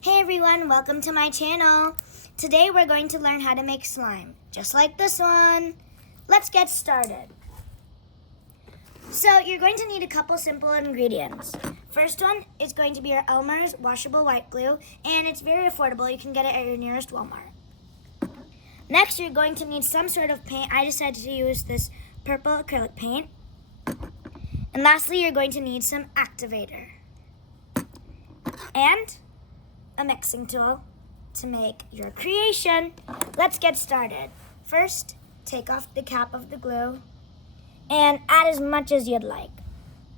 Hey everyone, welcome to my channel. Today we're going to learn how to make slime, just like this one. Let's get started. So you're going to need a couple simple ingredients. First one is going to be our Elmer's washable white glue, and it's very affordable. You can get it at your nearest Walmart. Next, you're going to need some sort of paint. I decided to use this purple acrylic paint. And lastly, you're going to need some activator and a mixing tool to make your creation. Let's get started. First, take off the cap of the glue and add as much as you'd like.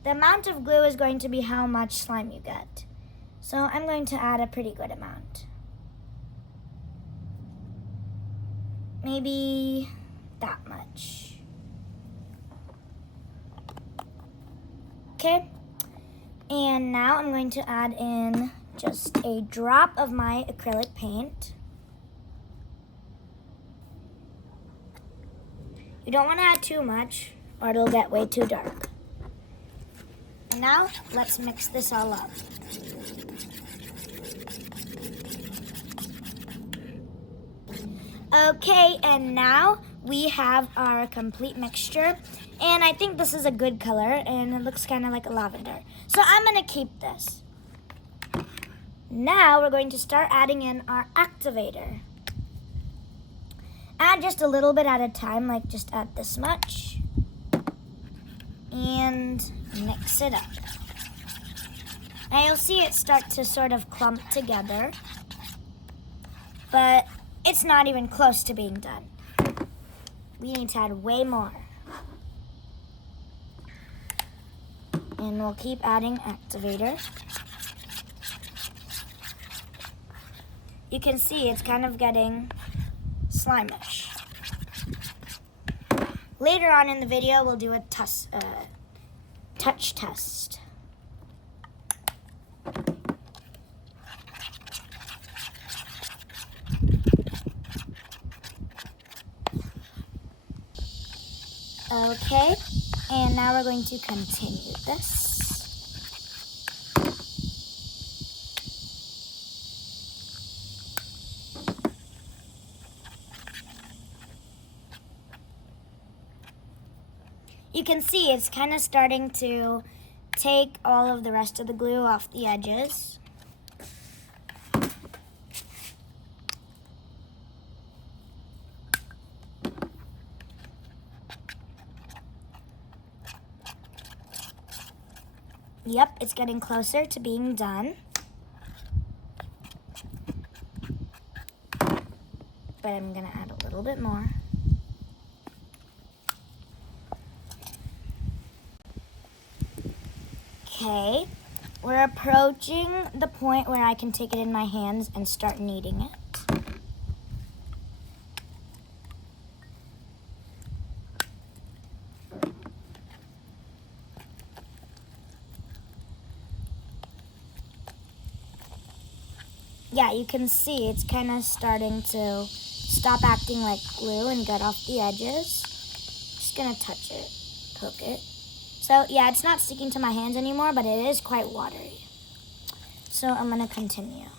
The amount of glue is going to be how much slime you get. So I'm going to add a pretty good amount. Maybe that much. Okay, and now I'm going to add in just a drop of my acrylic paint. You don't want to add too much or it'll get way too dark. And now let's mix this all up. Okay, and now we have our complete mixture. And I think this is a good color and it looks kind of like a lavender. So I'm gonna keep this. Now we're going to start adding in our activator. Add just a little bit at a time, like just add this much. And mix it up. Now you'll see it start to sort of clump together, but it's not even close to being done. We need to add way more. And we'll keep adding activator. You can see it's kind of getting slimish. Later on in the video, we'll do a touch test. Okay, and now we're going to continue this. You can see it's kind of starting to take all of the rest of the glue off the edges. Yep, it's getting closer to being done. But I'm gonna add a little bit more. Okay, we're approaching the point where I can take it in my hands and start kneading it. Yeah, you can see it's kind of starting to stop acting like glue and get off the edges. Just gonna touch it, poke it. So yeah, it's not sticking to my hands anymore, but it is quite watery. So I'm gonna continue.